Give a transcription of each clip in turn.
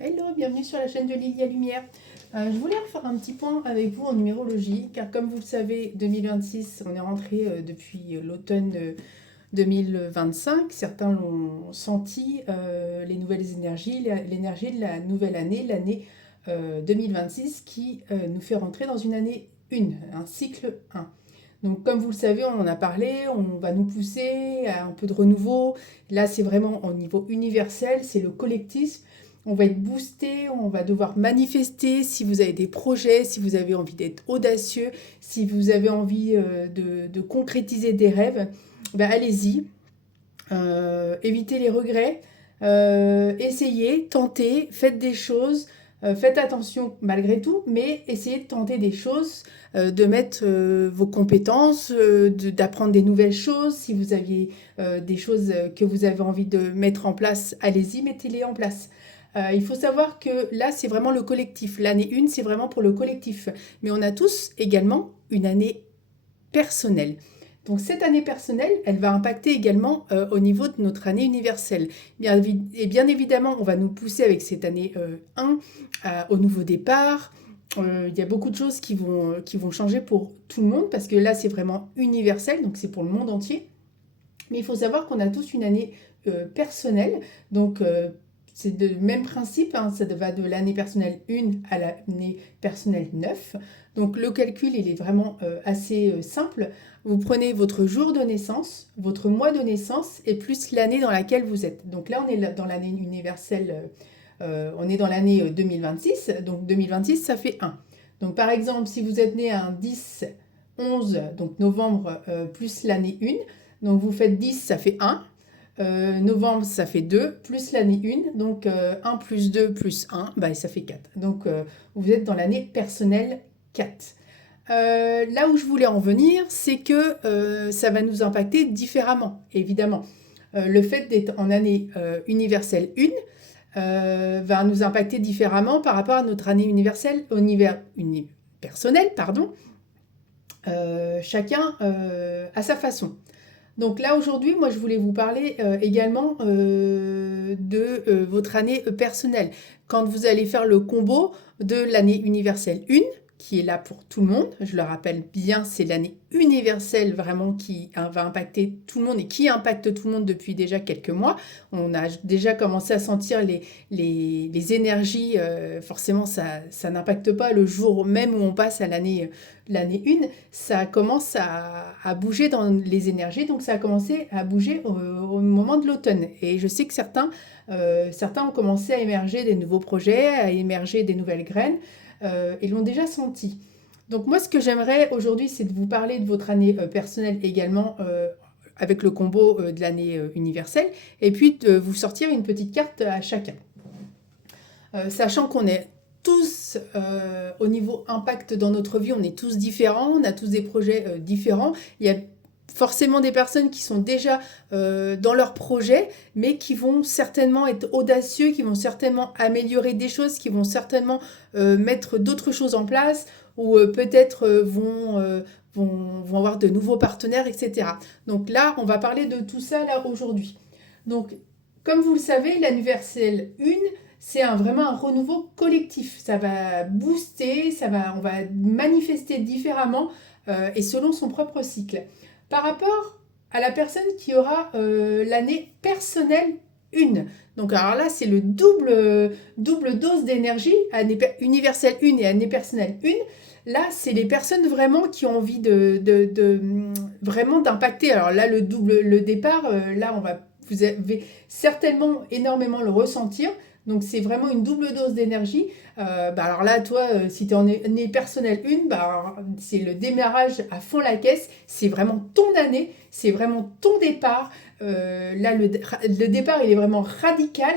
Hello, bienvenue sur la chaîne de Lilia Lumière. Je voulais faire un petit point avec vous en numérologie, car comme vous le savez, 2026, on est rentré depuis l'automne 2025. Certains l'ont senti, les nouvelles énergies, l'énergie de la nouvelle année, l'année 2026, qui nous fait rentrer dans une année 1, un cycle 1. Donc comme vous le savez, on en a parlé, on va nous pousser à un peu de renouveau. Là, c'est vraiment au niveau universel, c'est le collectif. On va être boosté, on va devoir manifester si vous avez des projets, si vous avez envie d'être audacieux, si vous avez envie de concrétiser des rêves, ben allez-y. Évitez les regrets, essayez, tentez, faites des choses, faites attention malgré tout, mais essayez de tenter des choses, de mettre vos compétences, d'apprendre des nouvelles choses. Si vous aviez des choses que vous avez envie de mettre en place, allez-y, mettez-les en place. Il faut savoir que là, c'est vraiment le collectif. L'année 1, c'est vraiment pour le collectif. Mais on a tous également une année personnelle. Donc cette année personnelle, elle va impacter également au niveau de notre année universelle. Et bien évidemment, on va nous pousser avec cette année 1 au nouveau départ. Il y a beaucoup de choses qui vont changer pour tout le monde, parce que là, c'est vraiment universel, donc c'est pour le monde entier. Mais il faut savoir qu'on a tous une année personnelle, donc c'est le même principe, hein, ça va de l'année personnelle 1 à l'année personnelle 9. Donc le calcul, il est vraiment assez simple. Vous prenez votre jour de naissance, votre mois de naissance et plus l'année dans laquelle vous êtes. Donc là, on est dans l'année universelle, on est dans l'année 2026, donc 2026, ça fait 1. Donc par exemple, si vous êtes né un 10, 11, donc novembre, plus l'année 1, donc vous faites 10, ça fait 1. Novembre, ça fait 2, plus l'année 1. Donc 1 plus 2 plus 1, bah, ça fait 4. Donc vous êtes dans l'année personnelle 4. Là où je voulais en venir, c'est que ça va nous impacter différemment, évidemment. Le fait d'être en année universelle 1 va nous impacter différemment par rapport à notre année universelle, personnelle, pardon. Chacun à sa façon. Donc là aujourd'hui, moi je voulais vous parler également de votre année personnelle. Quand vous allez faire le combo de l'année universelle 1, qui est là pour tout le monde, je le rappelle bien, c'est l'année universelle vraiment qui va impacter tout le monde et qui impacte tout le monde depuis déjà quelques mois. On a déjà commencé à sentir les énergies, forcément ça n'impacte pas le jour même où on passe à l'année 1, ça commence à bouger dans les énergies, donc ça a commencé à bouger au moment de l'automne. Et je sais que certains ont commencé à émerger des nouveaux projets, à émerger des nouvelles graines, et l'ont déjà senti. Donc moi, ce que j'aimerais aujourd'hui, c'est de vous parler de votre année personnelle également, avec le combo de l'année universelle, et puis de vous sortir une petite carte à chacun. Sachant qu'on est tous, au niveau impact dans notre vie, on est tous différents, on a tous des projets différents. Il y a forcément des personnes qui sont déjà dans leur projet, mais qui vont certainement être audacieux, qui vont certainement améliorer des choses, qui vont certainement mettre d'autres choses en place, ou peut-être vont avoir de nouveaux partenaires, etc. Donc là, on va parler de tout ça là aujourd'hui. Donc, comme vous le savez, l'anniversaire 1, c'est vraiment un renouveau collectif. Ça va booster, on va manifester différemment et selon son propre cycle. Par rapport à la personne qui aura l'année personnelle 1. Donc alors là, c'est le double dose d'énergie, année universelle 1 et année personnelle 1. Là, c'est les personnes vraiment qui ont envie vraiment d'impacter. Alors là, le départ, là, vous avez certainement énormément le ressentir. Donc c'est vraiment une double dose d'énergie. Alors là, toi, si tu es en année personnelle 1, c'est le démarrage à fond la caisse. C'est vraiment ton année, c'est vraiment ton départ. Là, le départ, il est vraiment radical.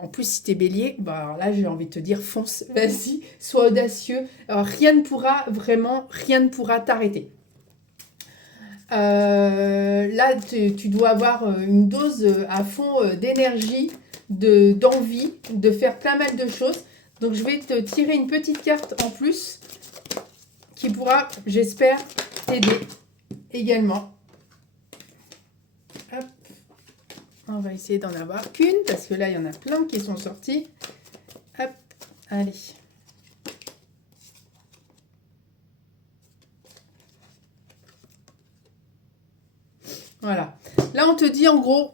En plus, si tu es bélier, alors là, j'ai envie de te dire, fonce, vas-y, sois audacieux. Alors, rien ne pourra t'arrêter. Là, tu dois avoir une dose à fond d'énergie, d'envie, de faire pas mal de choses. Donc, je vais te tirer une petite carte en plus qui pourra, j'espère, t'aider également. Hop. On va essayer d'en avoir qu'une parce que là, il y en a plein qui sont sortis. Allez. Voilà. Là, on te dit en gros,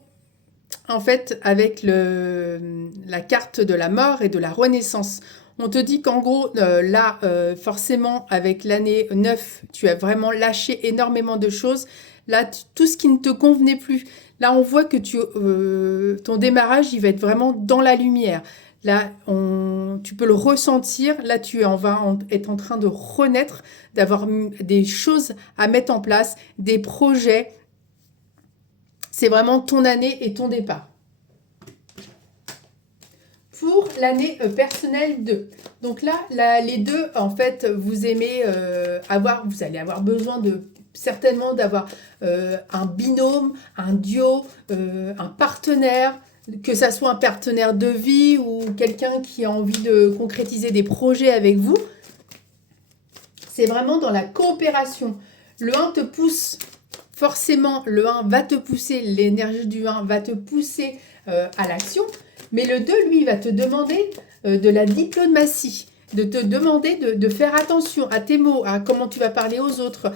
en fait, avec la carte de la mort et de la renaissance, on te dit qu'en gros, là, forcément, avec l'année 9, tu as vraiment lâché énormément de choses. Là, tout ce qui ne te convenait plus. Là, on voit que ton démarrage, il va être vraiment dans la lumière. Là, tu peux le ressentir. Là, être en train de renaître, d'avoir des choses à mettre en place, des projets. C'est vraiment ton année et ton départ. Pour l'année personnelle 2. Donc là, les deux, en fait, vous aimez vous allez avoir besoin certainement d'avoir un binôme, un duo, un partenaire, que ça soit un partenaire de vie ou quelqu'un qui a envie de concrétiser des projets avec vous. C'est vraiment dans la coopération. Le 1 te pousse, forcément, le 1 va te pousser, l'énergie du 1 va te pousser à l'action. Mais le 2, lui, va te demander de la diplomatie, de te demander de faire attention à tes mots, à comment tu vas parler aux autres.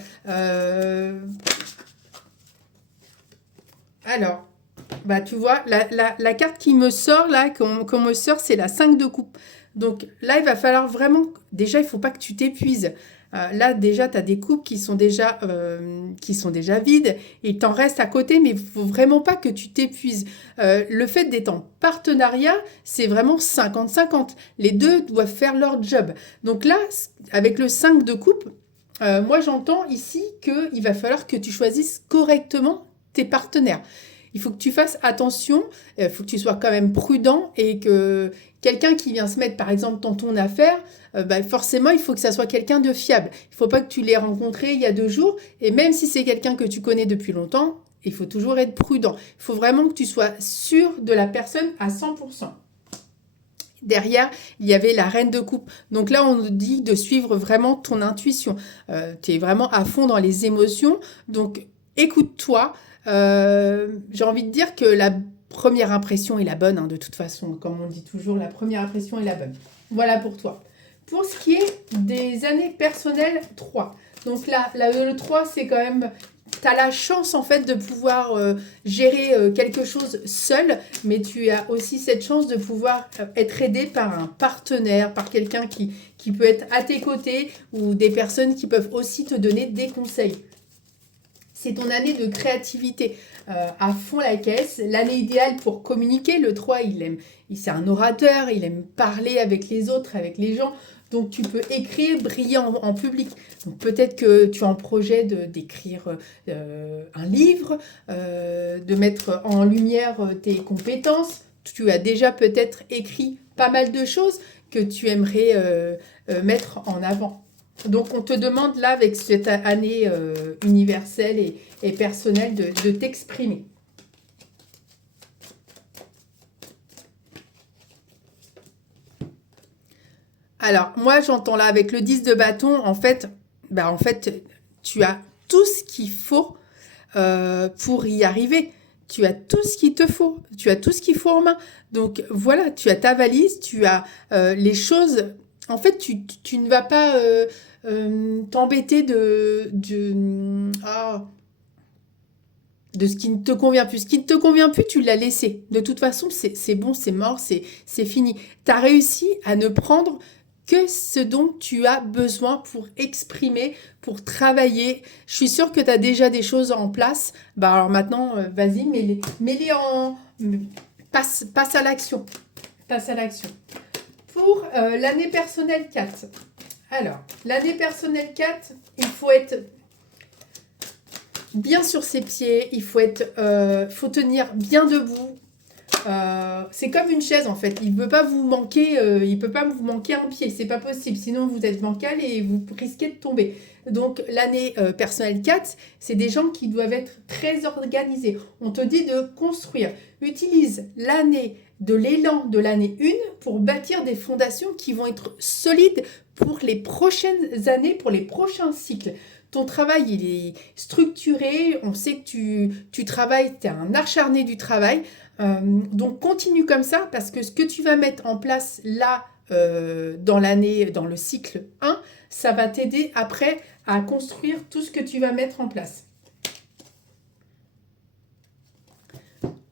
Alors, bah, tu vois, la carte qui me sort, là, qu'on me sort, c'est la 5 de coupe. Donc là, il va falloir vraiment... Déjà, il ne faut pas que tu t'épuises. Là, déjà, tu as des coupes qui sont déjà vides. Il t'en reste à côté, mais il ne faut vraiment pas que tu t'épuises. Le fait d'être en partenariat, c'est vraiment 50-50. Les deux doivent faire leur job. Donc là, avec le 5 de coupe, moi, j'entends ici qu'il va falloir que tu choisisses correctement tes partenaires. Il faut que tu fasses attention, il faut que tu sois quand même prudent et que quelqu'un qui vient se mettre, par exemple, dans ton affaire, forcément, il faut que ça soit quelqu'un de fiable. Il ne faut pas que tu l'aies rencontré il y a 2 jours, et même si c'est quelqu'un que tu connais depuis longtemps, il faut toujours être prudent. Il faut vraiment que tu sois sûr de la personne à 100%. Derrière, il y avait la reine de coupe. Donc là, on nous dit de suivre vraiment ton intuition. Tu es vraiment à fond dans les émotions. Donc, écoute-toi. J'ai envie de dire que la première impression est la bonne, hein, de toute façon. Comme on dit toujours, la première impression est la bonne. Voilà pour toi. Pour ce qui est des années personnelles 3. Donc là, le 3, c'est quand même... Tu as la chance en fait de pouvoir gérer quelque chose seul, mais tu as aussi cette chance de pouvoir être aidé par un partenaire, par quelqu'un qui peut être à tes côtés ou des personnes qui peuvent aussi te donner des conseils. C'est ton année de créativité à fond la caisse. L'année idéale pour communiquer. Le 3, c'est un orateur, il aime parler avec les autres, avec les gens. Donc, tu peux écrire, briller en public. Donc, peut-être que tu as en projet d'écrire un livre, de mettre en lumière tes compétences. Tu as déjà peut-être écrit pas mal de choses que tu aimerais mettre en avant. Donc, on te demande là, avec cette année universelle et personnelle, de t'exprimer. Alors, moi, j'entends là, avec le 10 de bâton, en fait, tu as tout ce qu'il faut pour y arriver. Tu as tout ce qu'il te faut. Tu as tout ce qu'il faut en main. Donc, voilà, tu as ta valise, tu as les choses... En fait, tu ne vas pas t'embêter de ce qui ne te convient plus. Ce qui ne te convient plus, tu l'as laissé. De toute façon, c'est bon, c'est mort, c'est fini. Tu as réussi à ne prendre que ce dont tu as besoin pour exprimer, pour travailler. Je suis sûre que tu as déjà des choses en place. Bah alors maintenant, vas-y, mets-les en... Passe à l'action. Passe à l'action. Pour l'année personnelle 4. Alors, l'année personnelle 4, il faut être bien sur ses pieds, il faut tenir bien debout. C'est comme une chaise en fait. Il peut pas vous manquer un pied, c'est pas possible. Sinon vous êtes bancal et vous risquez de tomber. Donc l'année personnelle 4, c'est des gens qui doivent être très organisés. On te dit de construire. Utilise l'année de l'élan de l'année 1 pour bâtir des fondations qui vont être solides pour les prochaines années, pour les prochains cycles. Ton travail, il est structuré, on sait que tu travailles, tu es un acharné du travail. Donc continue comme ça parce que ce que tu vas mettre en place là dans l'année, dans le cycle 1, ça va t'aider après à construire tout ce que tu vas mettre en place.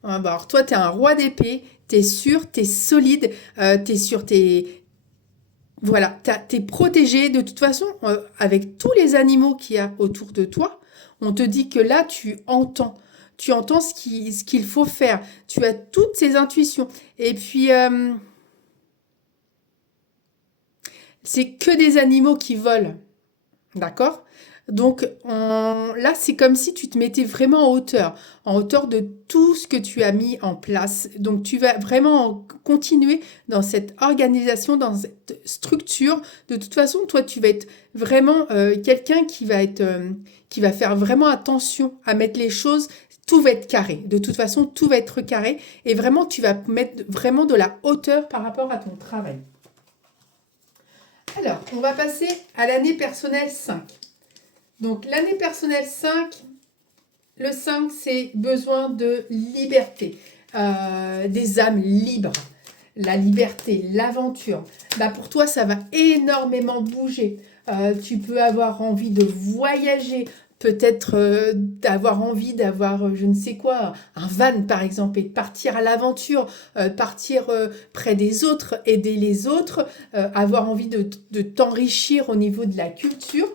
Alors, toi, tu es un roi d'épée, tu es sûr, tu es solide, tu es sûr, voilà, tu es protégé. De toute façon, avec tous les animaux qu'il y a autour de toi, on te dit que là, tu entends. Tu entends ce qu'il faut faire. Tu as toutes ces intuitions. Et puis, c'est que des animaux qui volent. D'accord? Donc là, c'est comme si tu te mettais vraiment en hauteur de tout ce que tu as mis en place. Donc tu vas vraiment continuer dans cette organisation, dans cette structure. De toute façon, toi, tu vas être vraiment quelqu'un qui va faire vraiment attention à mettre les choses. Tout va être carré. De toute façon, tout va être carré. Et vraiment, tu vas mettre vraiment de la hauteur par rapport à ton travail. Alors, on va passer à l'année personnelle 5. Donc, l'année personnelle 5, le 5, c'est besoin de liberté, des âmes libres, la liberté, l'aventure. Bah, pour toi, ça va énormément bouger. Tu peux avoir envie de voyager, peut-être d'avoir envie d'avoir, je ne sais quoi, un van par exemple, et partir à l'aventure, partir près des autres, aider les autres, avoir envie de t'enrichir au niveau de la culture,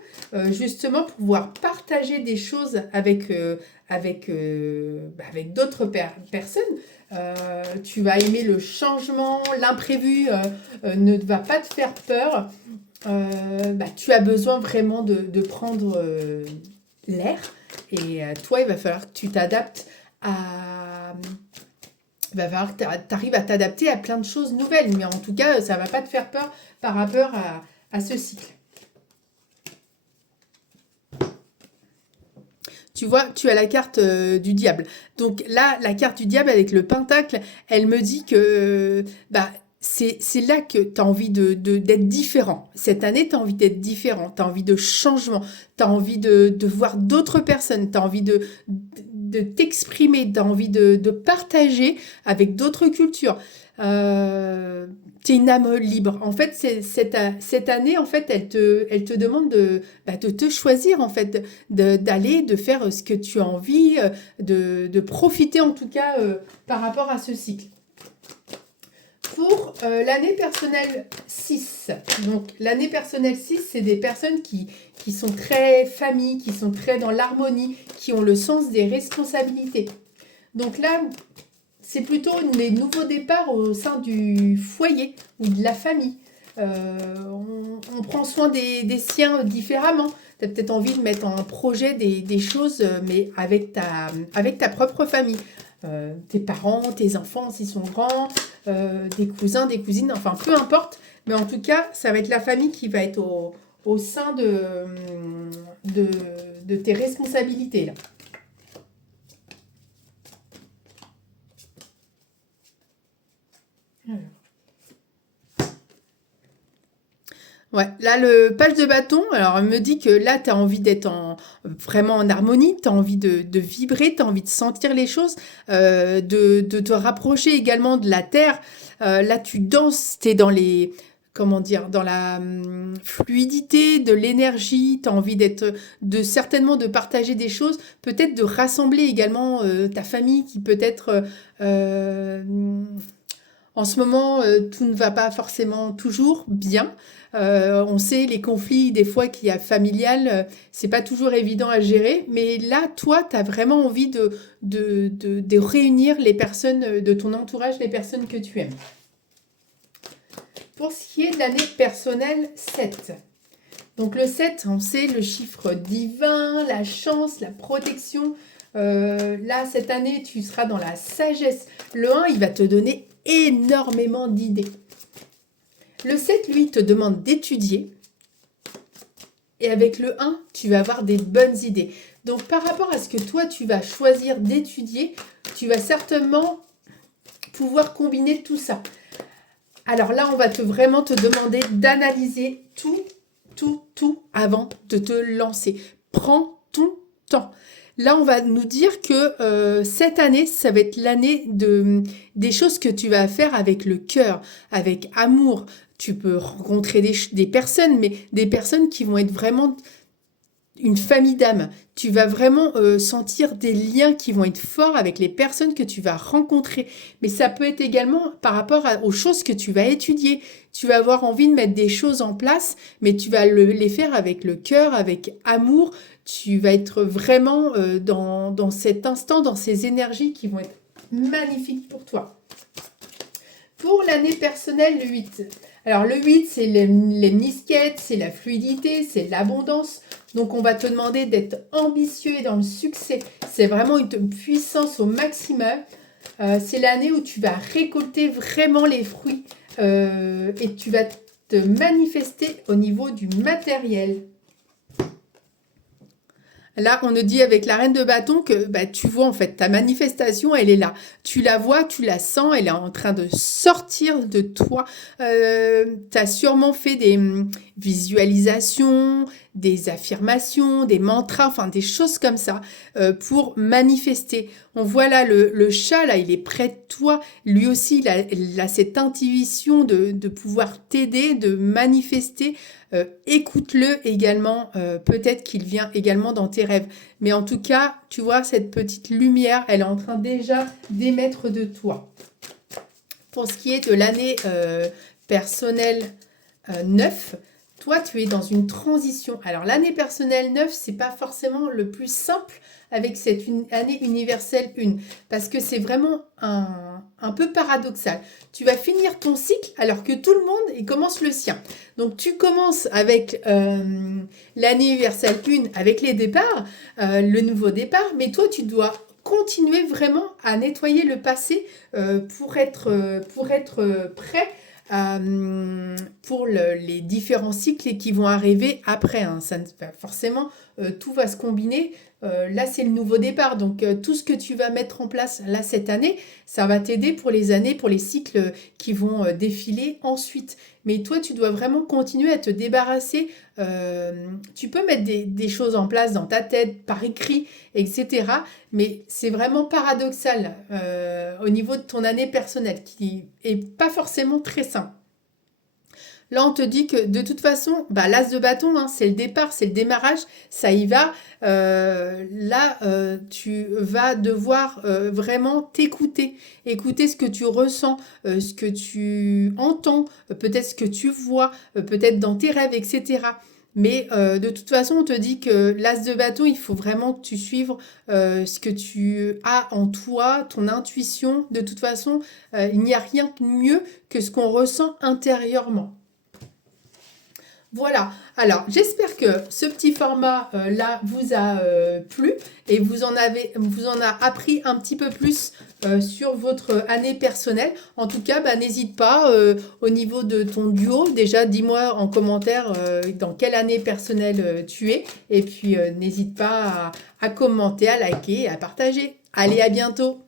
justement pour pouvoir partager des choses avec d'autres personnes. Tu vas aimer le changement, l'imprévu ne va pas te faire peur. Tu as besoin vraiment de prendre l'air et toi, il va falloir que tu t'adaptes il va falloir que tu arrives à t'adapter à plein de choses nouvelles, mais en tout cas, ça ne va pas te faire peur par rapport à ce cycle. Tu vois, tu as la carte du diable. Donc là, la carte du diable avec le pentacle, elle me dit que c'est là que tu as envie d'être différent. Cette année, tu as envie d'être différent, tu as envie de changement, tu as envie de voir d'autres personnes, tu as envie de t'exprimer, tu as envie de partager avec d'autres cultures. Tu es une âme libre. En fait, cette année, en fait, elle te demande de te choisir, en fait, d'aller, de faire ce que tu as envie, de profiter en tout cas par rapport à ce cycle. Pour l'année personnelle 6. Donc, l'année personnelle 6, c'est des personnes qui sont très famille, qui sont très dans l'harmonie, qui ont le sens des responsabilités. Donc là, c'est plutôt des nouveaux départs au sein du foyer ou de la famille. On prend soin des siens différemment. Tu as peut-être envie de mettre en projet des choses, mais avec ta propre famille. Tes parents, tes enfants s'ils sont grands, des cousins, des cousines, enfin peu importe. Mais en tout cas, ça va être la famille qui va être au sein de tes responsabilités là. Ouais, là, le page de bâton, alors, elle me dit que là, tu as envie d'être vraiment en harmonie, tu as envie de vibrer, tu as envie de sentir les choses, de te rapprocher également de la terre. Là, tu danses, tu es dans comment dire, dans la fluidité, de l'énergie, tu as envie certainement de partager des choses, peut-être de rassembler également ta famille qui peut-être en ce moment, tout ne va pas forcément toujours bien. On sait les conflits des fois qu'il y a familial, c'est pas toujours évident à gérer. Mais là, toi, tu as vraiment envie de réunir les personnes de ton entourage, les personnes que tu aimes. Pour ce qui est de l'année personnelle 7. Donc le 7, on sait le chiffre divin, la chance, la protection. Là, cette année, tu seras dans la sagesse. Le 1, il va te donner énormément d'idées. Le 7, lui, te demande d'étudier. Et avec le 1, tu vas avoir des bonnes idées. Donc, par rapport à ce que toi, tu vas choisir d'étudier, tu vas certainement pouvoir combiner tout ça. Alors là, on va vraiment te demander d'analyser tout avant de te lancer. Prends ton temps. Là, on va nous dire que cette année, ça va être l'année des choses que tu vas faire avec le cœur, avec amour. tu peux rencontrer des personnes, mais des personnes qui vont être vraiment une famille d'âmes. Tu vas vraiment sentir des liens qui vont être forts avec les personnes que tu vas rencontrer. Mais ça peut être également par rapport aux choses que tu vas étudier. Tu vas avoir envie de mettre des choses en place, mais tu vas les faire avec le cœur, avec amour. Tu vas être vraiment dans cet instant, dans ces énergies qui vont être magnifiques pour toi. Pour l'année personnelle, le 8. Alors le 8, c'est les nisquettes, c'est la fluidité, c'est l'abondance. Donc on va te demander d'être ambitieux et dans le succès. C'est vraiment une puissance au maximum. C'est l'année où tu vas récolter vraiment les fruits et tu vas te manifester au niveau du matériel. Là, on nous dit avec la reine de bâton que tu vois en fait ta manifestation, elle est là. Tu la vois, tu la sens, elle est en train de sortir de toi. Tu as sûrement fait des visualisations, des affirmations, des mantras, enfin des choses comme ça pour manifester. On voit là le chat, là, il est près de toi. Lui aussi, il a cette intuition de pouvoir t'aider, de manifester. Écoute-le également, peut-être qu'il vient également dans tes rêves. Mais en tout cas, tu vois, cette petite lumière, elle est en train déjà d'émettre de toi. Pour ce qui est de l'année personnelle 9, toi, tu es dans une transition. Alors, l'année personnelle 9, c'est pas forcément le plus simple avec cette année universelle 1, parce que c'est vraiment un peu paradoxal. Tu vas finir ton cycle alors que tout le monde il commence le sien. Donc, tu commences avec l'année universelle 1, avec les départs, le nouveau départ, mais toi, tu dois continuer vraiment à nettoyer le passé pour être prêt pour les différents cycles qui vont arriver après. Hein. Ça, forcément, tout va se combiner. Là, c'est le nouveau départ. Donc, tout ce que tu vas mettre en place là cette année, ça va t'aider pour les années, pour les cycles qui vont défiler ensuite. Mais toi, tu dois vraiment continuer à te débarrasser. Tu peux mettre des choses en place dans ta tête, par écrit, etc. Mais c'est vraiment paradoxal au niveau de ton année personnelle, qui est pas forcément très simple. Là, on te dit que de toute façon, l'as de bâton, hein, c'est le départ, c'est le démarrage, ça y va. Tu vas devoir vraiment t'écouter, écouter ce que tu ressens, ce que tu entends, peut-être ce que tu vois, peut-être dans tes rêves, etc. Mais de toute façon, on te dit que l'as de bâton, il faut vraiment que tu suives ce que tu as en toi, ton intuition. De toute façon, il n'y a rien de mieux que ce qu'on ressent intérieurement. Voilà, alors j'espère que ce petit format là vous a plu et vous en a appris un petit peu plus sur votre année personnelle. En tout cas, n'hésite pas au niveau de ton duo, déjà dis-moi en commentaire dans quelle année personnelle tu es et puis n'hésite pas à commenter, à liker et à partager. Allez, à bientôt!